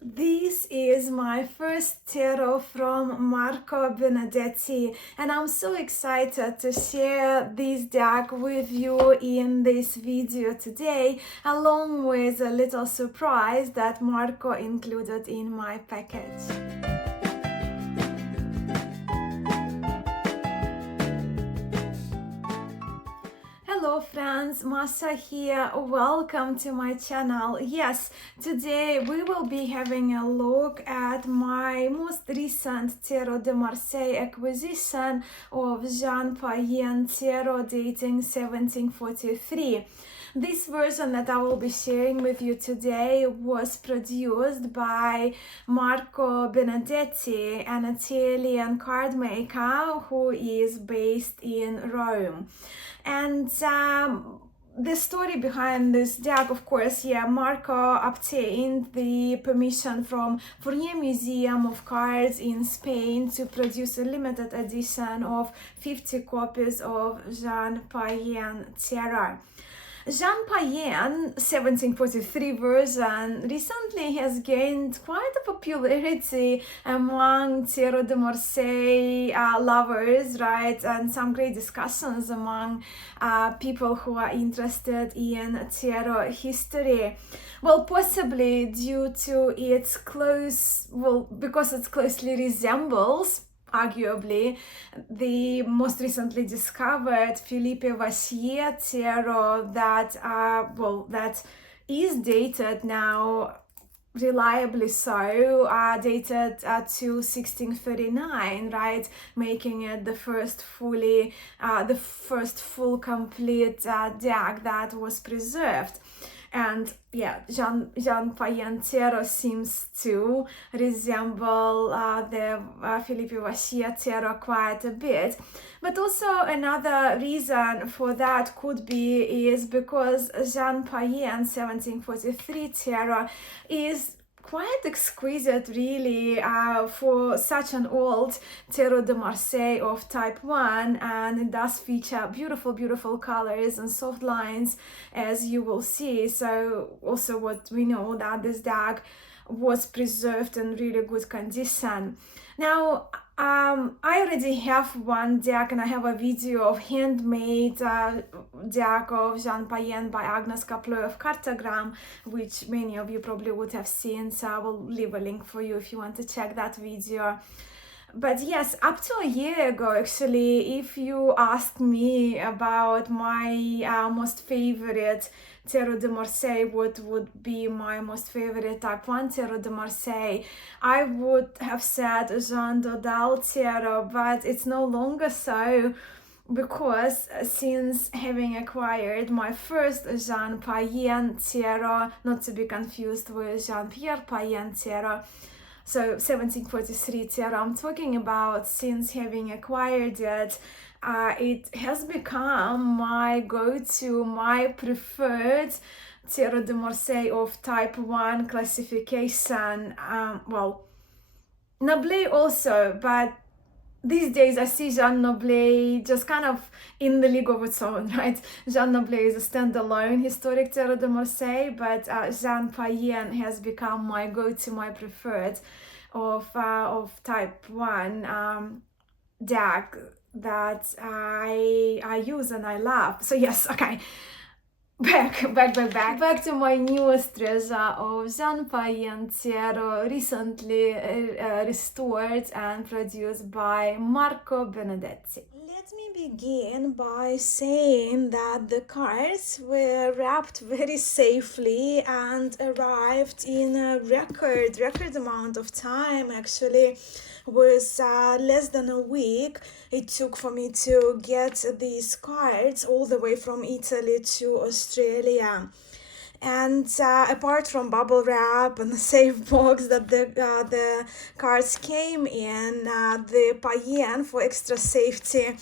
This is my first tarot from Marco Benedetti, and I'm so excited to share this deck with you in this video today, along with a little surprise that Marco included in my package. Hello friends, Masha here. Welcome to my channel. Yes, today we will be having a look at my most recent Tarot de Marseille acquisition of Jean Payen Tarot dating 1743. This version that I will be sharing with you today was produced by Marco Benedetti, an Italian card maker who is based in Rome. And the story behind this deck, of course, Marco obtained the permission from Fourier Museum of Cards in Spain to produce a limited edition of 50 copies of Jean Payen Tarot. Jean Payen 1743 version recently has gained quite a popularity among Tarot de Marseille lovers, right? And some great discussions among people who are interested in tarot history. Well, possibly due to its because it closely resembles arguably the most recently discovered Philippe Vachier tarot that is dated now, reliably so, dated to 1639, right, making it the first full complete deck that was preserved. And Jean Payen Tarot seems to resemble the Philippe Vachier Tarot quite a bit. But also another reason for that could be is because Jean Payen 1743 Tarot is quite exquisite, really, for such an old Tarot de Marseille of type 1, and it does feature beautiful colors and soft lines, as you will see. So also what we know that this deck was preserved in really good condition. Now, I already have one deck, and I have a video of handmade deck of Jean Payen by Agnes Capleux of Cartogram, which many of you probably would have seen, so I will leave a link for you if you want to check that video. But yes, up to a year ago, actually, if you asked me about my most favorite Tarot de Marseille, what would be my most favorite type 1 Tarot de Marseille, I would have said Jean Dodal Tarot, but it's no longer so, because since having acquired my first Jean Payen Tarot, not to be confused with Jean-Pierre Payen Tarot, so 1743 tarot I'm talking about, since having acquired it, it has become my go-to, my preferred Tarot de Marseille of type 1 classification. Noblet also, but these days I see Jean Noblet just kind of in the league of its own, right? Jean Noblet is a standalone historic Tarot de Marseille, but Jean Payen has become my go-to, my preferred of type 1 deck that I use and I love. So yes, okay. Back to my newest treasure of Jean Payen Tarot, recently restored and produced by Marco Benedetti. Let me begin by saying that the cards were wrapped very safely and arrived in a record amount of time. Actually, was less than a week it took for me to get these cards all the way from Italy to Australia. And apart from bubble wrap and the safe box that the cards came in, the Payen, for extra safety,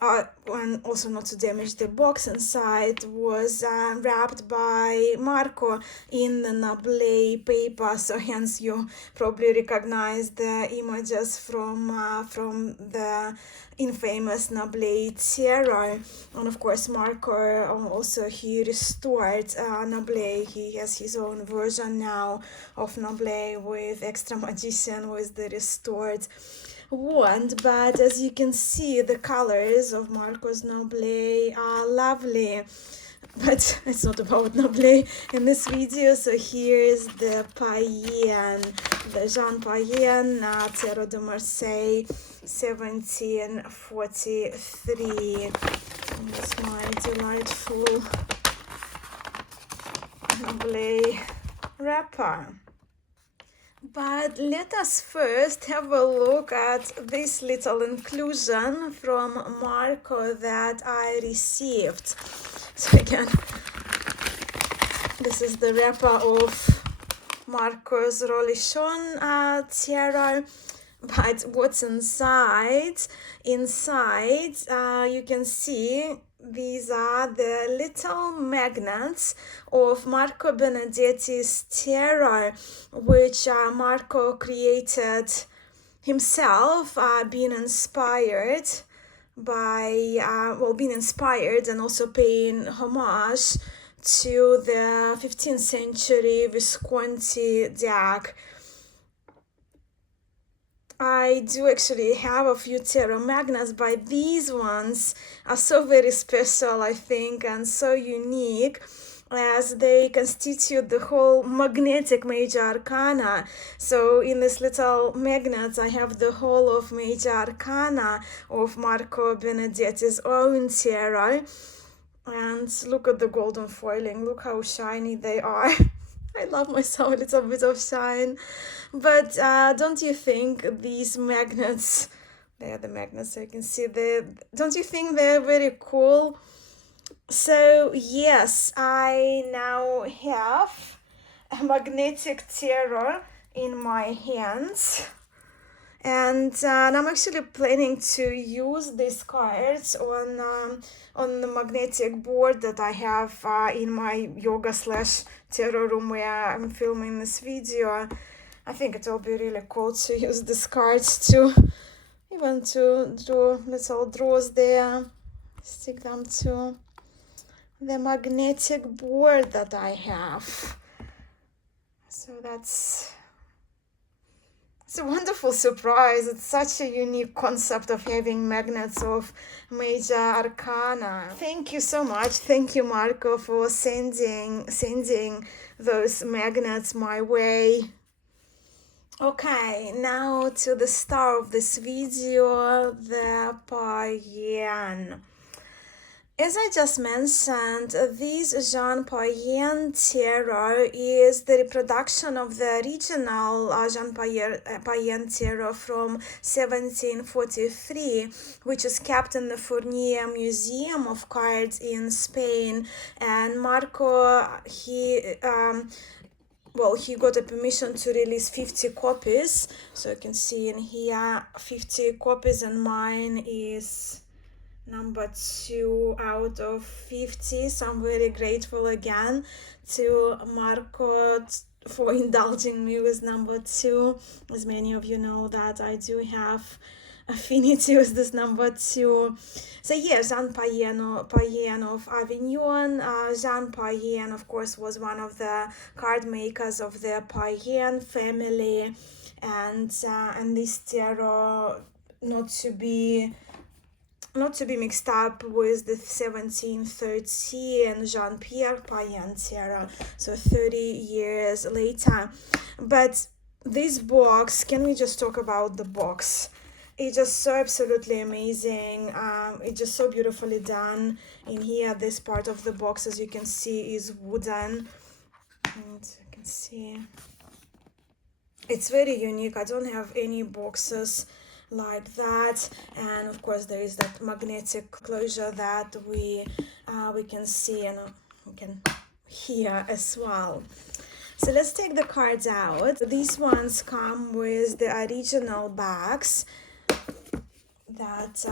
and also not to damage the box inside, was wrapped by Marco in the Nabla paper, so hence you probably recognize the images from the infamous Nabla Tarot. And of course Marco also, he restored Nabla. He has his own version now of Nabla with extra magician, with the restored wand. But as you can see, the colors of Marco's Nabla are lovely. But it's not about Nabla in this video. So here's the Payen, the Jean Payen Tarot de Marseille, 1743. That's my delightful Nabla wrapper. But let us first have a look at this little inclusion from Marco that I received. So again, this is the wrapper of Marco's Religion Tarot. But what's inside? Inside, you can see these are the little magnets of Marco Benedetti's tarot, which Marco created himself, being inspired and also paying homage to the 15th century Visconti deck. I do actually have a few tarot magnets, but these ones are so very special, I think, and so unique, as they constitute the whole magnetic major arcana. So in this little magnets, I have the whole of major arcana of Marco Benedetti's own tarot. And look at the golden foiling, look how shiny they are. I love myself a little bit of shine. But don't you think these magnets, they are the magnets, so you can see don't you think they're very cool? So yes, I now have a magnetic tarot in my hands. And I'm actually planning to use these cards on the magnetic board that I have in my yoga / tarot room where I'm filming this video. I think it will be really cool to use these cards to even to draw little draws there, stick them to the magnetic board that I have. So it's a wonderful surprise. It's such a unique concept of having magnets of major arcana. Thank you so much. Thank you, Marco, for sending those magnets my way. Okay, now to the star of this video, the Payen. As I just mentioned, this Jean Payen Tarot is the reproduction of the original Jean Payen Tarot from 1743, which is kept in the Fournier Museum of Cards in Spain. And Marco, he got a permission to release 50 copies. So you can see in here 50 copies, and mine is number 2 out of 50. So I'm very grateful again to Marco for indulging me with number 2. As many of you know that I do have affinity with this number 2. So yeah, Jean Payen of Avignon. Jean Payen, of course, was one of the card makers of the Payen family, and this tarot not to be mixed up with the 1713 Jean-Pierre Payen Tarot, so 30 years later. But this box, can we just talk about the box? It's just so absolutely amazing. It's just so beautifully done. In here, this part of the box, as you can see, is wooden. And you can see it's very unique. I don't have any boxes like that. And of course there is that magnetic closure that we can see and we can hear as well. So let's take the cards out. These ones come with the original bags that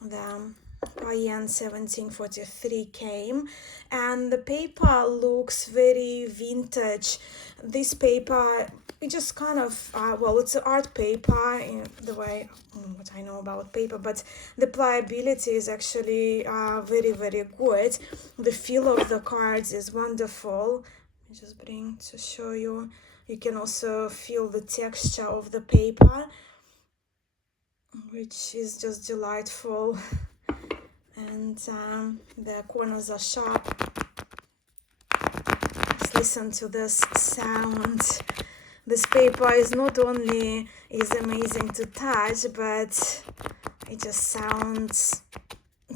the Payen 1743 came, and the paper looks very vintage. This paper, it just kind of well, it's an art paper in the way what I know about paper, but the pliability is actually very, very good. The feel of the cards is wonderful. Let me just bring to show you. You can also feel the texture of the paper, which is just delightful. And the corners are sharp. Let's listen to this sound. This paper is not only is amazing to touch, but it just sounds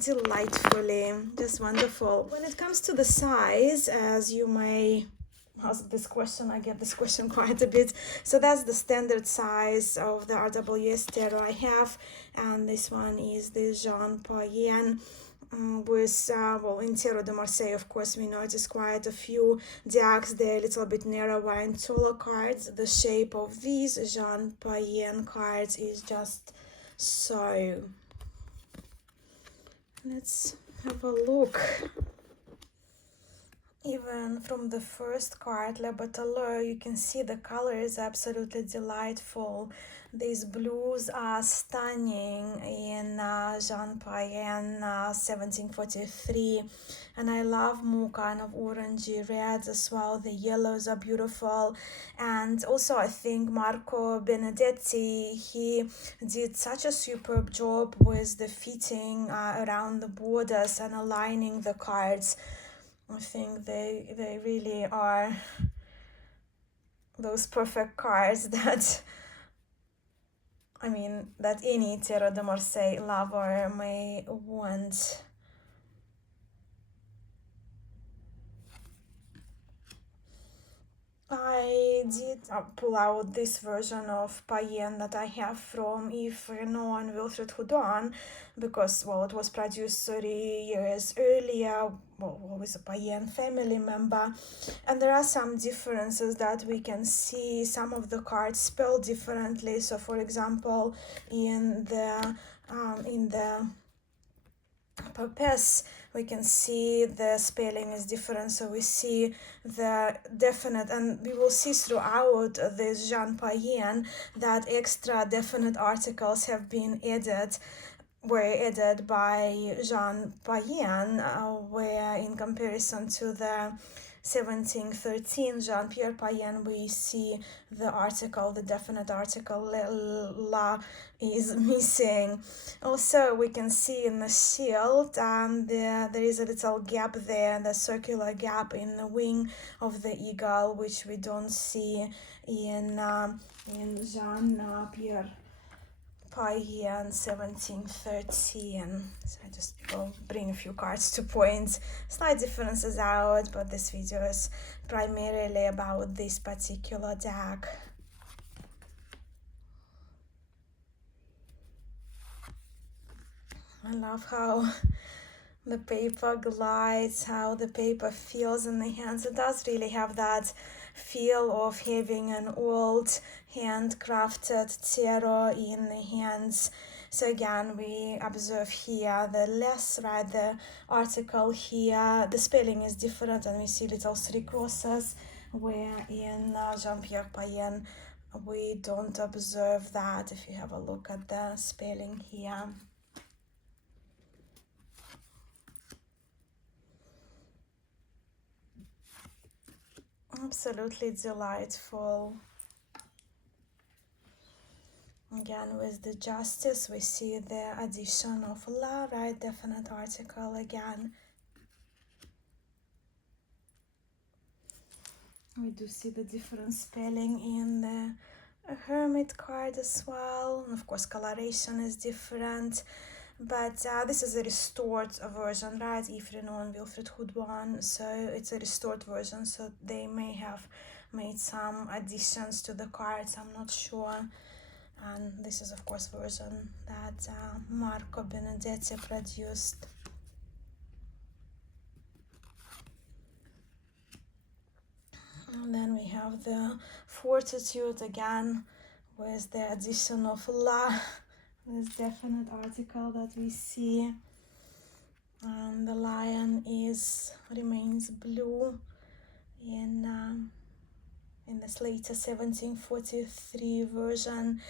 delightfully, just wonderful. When it comes to the size, as you may ask this question, I get this question quite a bit. So that's the standard size of the RWS tarot I have, and this one is the Jean Payen. With well, in Tarot de Marseille, of course, we notice quite a few decks. They're a little bit narrower and taller cards. The shape of these Jean Payen cards is just so. Let's have a look. Even from the first card, Le Bateleur, you can see the color is absolutely delightful. These blues are stunning in Jean Payen 1743, and I love more kind of orangey reds as well. The yellows are beautiful, and also I think Marco Benedetti, he did such a superb job with the fitting around the borders and aligning the cards. I think they really are those perfect cards that, I mean, that any Tarot de Marseille lover may want. I did pull out this version of Payen that I have from Yves Renaud and Wilfred Houdon, because, well, it was produced 30 years earlier, well, with a Payen family member, and there are some differences that we can see. Some of the cards spelled differently. So, for example, in the purpose, we can see the spelling is different, so we see the definite, and we will see throughout this Jean Payen that extra definite articles have been were added by Jean Payen, where in comparison to the 1713 Jean-Pierre Payen, we see the article, the definite article la is missing. Also, we can see in the shield there is a little gap there, the circular gap in the wing of the eagle, which we don't see in Jean-Pierre Payen 1713. So I just will bring a few cards to point slight differences out, but this video is primarily about this particular deck. I love how the paper glides, how the paper feels in the hands. It does really have that feel of having an old handcrafted tarot in the hands. So again, we observe here the less, right, the article here, the spelling is different, and we see little three crosses, where in Jean-Pierre Payen we don't observe that. If you have a look at the spelling here. Absolutely delightful. Again, with the justice, we see the addition of la, right? Definite article again. We do see the different spelling in the hermit card as well. And of course, coloration is different. But this is a restored version, right? Yves Renaud and Wilfred Houdon. So it's a restored version. So they may have made some additions to the cards. I'm not sure. And this is, of course, version that Marco Benedetti produced. And then we have the Fortitude again with the addition of La. this definite article that we see. And the lion remains blue in this later 1743 version.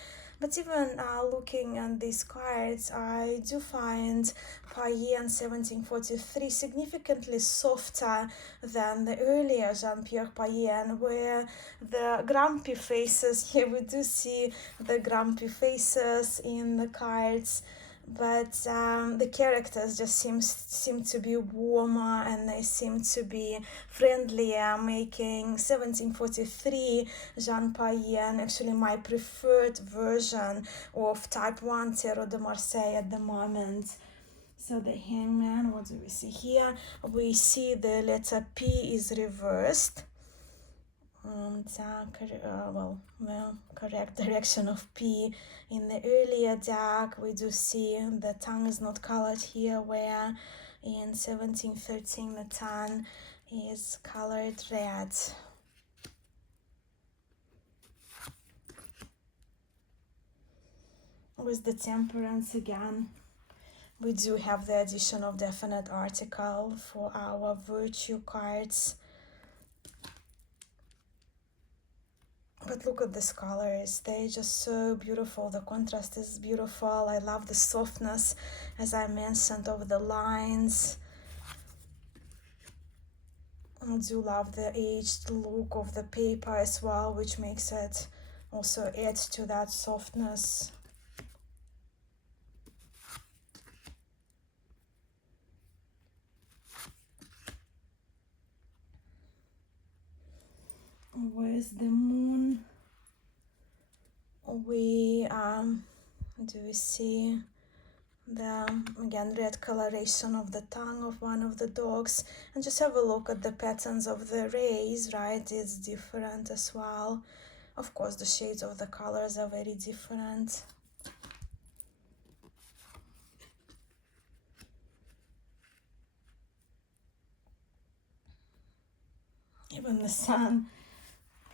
But even looking at these cards, I do find Payen 1743 significantly softer than the earlier Jean Payen, where the grumpy faces, here we do see the grumpy faces in the cards, but the characters just seem to be warmer and they seem to be friendlier, making 1743 Jean Payen actually my preferred version of Type 1 Tarot de Marseille at the moment. So the Hangman, what do we see here? We see the letter P is reversed. And the correct direction of P. In the earlier deck, we do see the tongue is not colored here, where in 1713 the tongue is colored red. With the Temperance again, we do have the addition of definite article for our virtue cards. But look at these colors, they're just so beautiful. The contrast is beautiful. I love the softness, as I mentioned, of the lines. I do love the aged look of the paper as well, which makes it also add to that softness. Where's the moon? We see the again red coloration of the tongue of one of the dogs, and just have a look at the patterns of the rays, right? It's different as well. Of course, the shades of the colors are very different. Even the sun,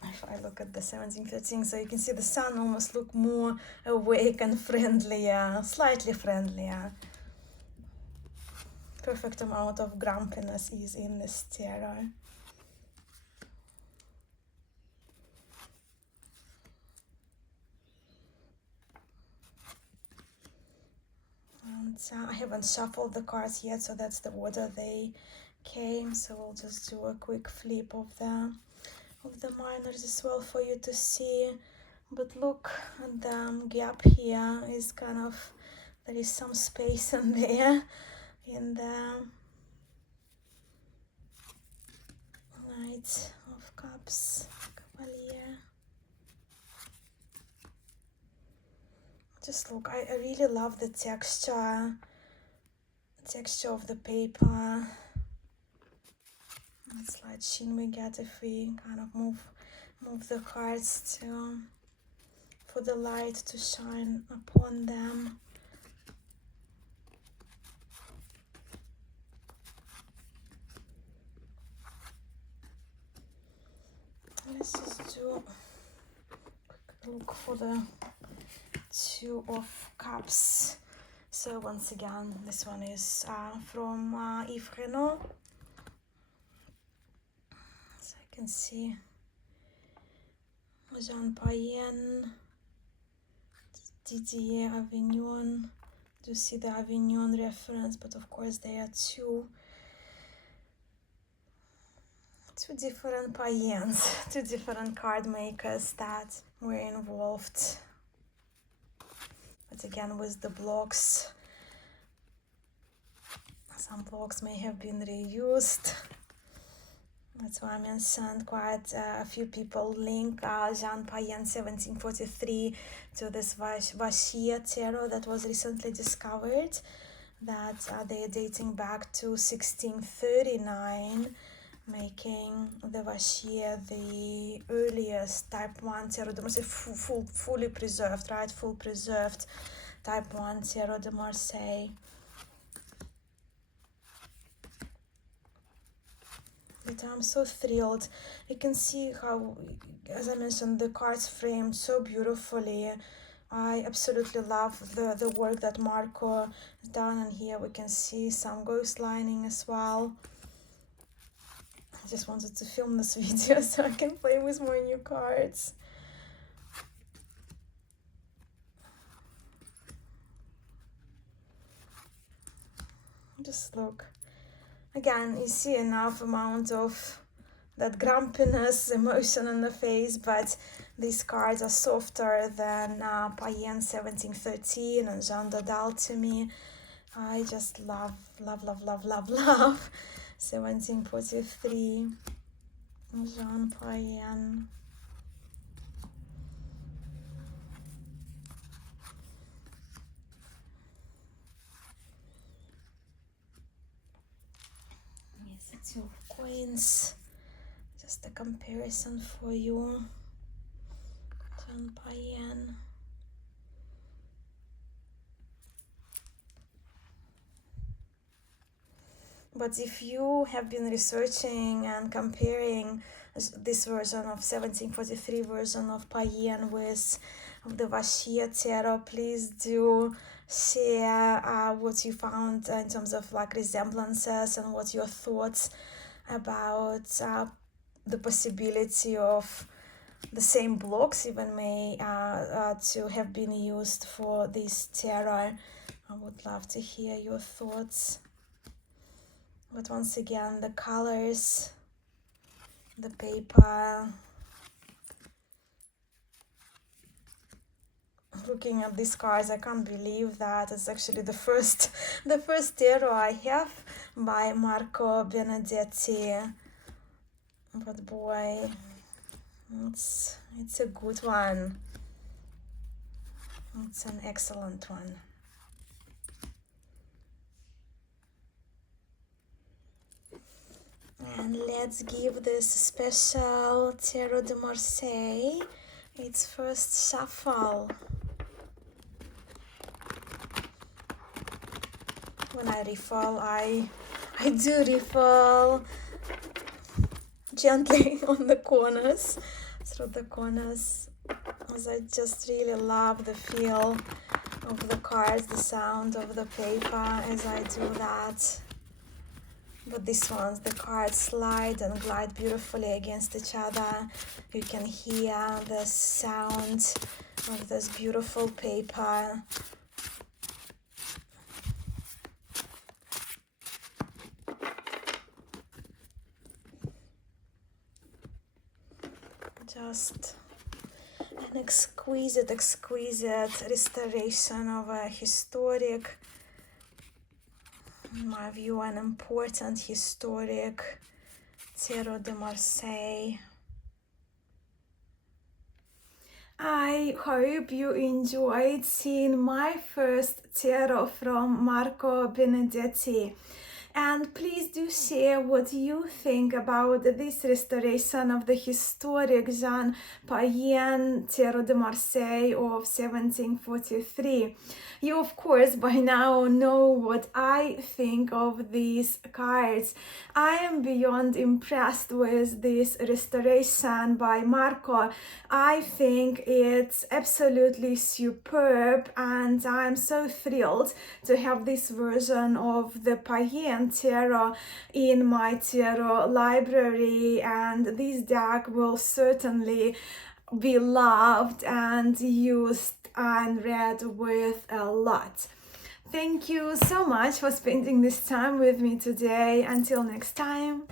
if I look at the 1713, so you can see the sun almost look more awake and friendlier, slightly friendlier. Perfect amount of grumpiness is in this tarot. And I haven't shuffled the cards yet, so that's the order they came. So we'll just do a quick flip of the minors as well for you to see. But look at the gap here is kind of, there is some space in there in the Knight of Cups, Cavalier. Just look, I really love the texture of the paper. And slight sheen we get if we kind of move the cards for the light to shine upon them. Let's just do a quick look for the Two of Cups. So once again, this one is from Yves Renault. So I can see Jean Payen, Didier Avignon. Do see the Avignon reference, but of course they are two different Payens, two different card makers that were involved. But again, with the blocks, some blocks may have been reused. That's why I mentioned quite a few people link Jean Payen 1743 to this Vashia tarot that was recently discovered, that they are dating back to 1639, making the Vashia the earliest Type 1 Tarot de Marseille, fully preserved, right? Full preserved Type 1 Tarot de Marseille. But I'm so thrilled. You can see how, as I mentioned, the cards framed so beautifully I absolutely love the work that Marco has done, and here we can see some ghost lining as well. I just wanted to film this video so I can play with more new cards. Just look. Again, you see enough amount of that grumpiness, emotion in the face, but these cards are softer than Payen 1713 and Jean to me. I just love 1743, Jean Payen. Yes, it's your coins. Just a comparison for you. Jean Payen. But if you have been researching and comparing this version of 1743 version of Payen with the Vashia Tarot, please do share what you found in terms of like resemblances and what your thoughts about the possibility of the same blocks even may to have been used for this tarot. I would love to hear your thoughts. But once again, the colors, the paper, looking at these cards, I can't believe that it's actually the first tarot I have by Marco Benedetti. But boy, it's a good one. It's an excellent one. And let's give this special Tarot de Marseille its first shuffle. When I riffle, I do riffle gently on the corners, through the corners, as I just really love the feel of the cards, the sound of the paper as I do that. But these ones, the cards slide and glide beautifully against each other. You can hear the sound of this beautiful paper. Just an exquisite restoration of a historic, in my view, an important historic Tarot de Marseille. I hope you enjoyed seeing my first tarot from Marco Benedetti. And please do share what you think about this restoration of the historic Jean Payen Tarot de Marseille of 1743. You, of course, by now know what I think of these cards. I am beyond impressed with this restoration by Marco. I think it's absolutely superb, and I'm so thrilled to have this version of the Payen Tarot in my tarot library, and this deck will certainly be loved and used and read with a lot. Thank you so much for spending this time with me today. Until next time.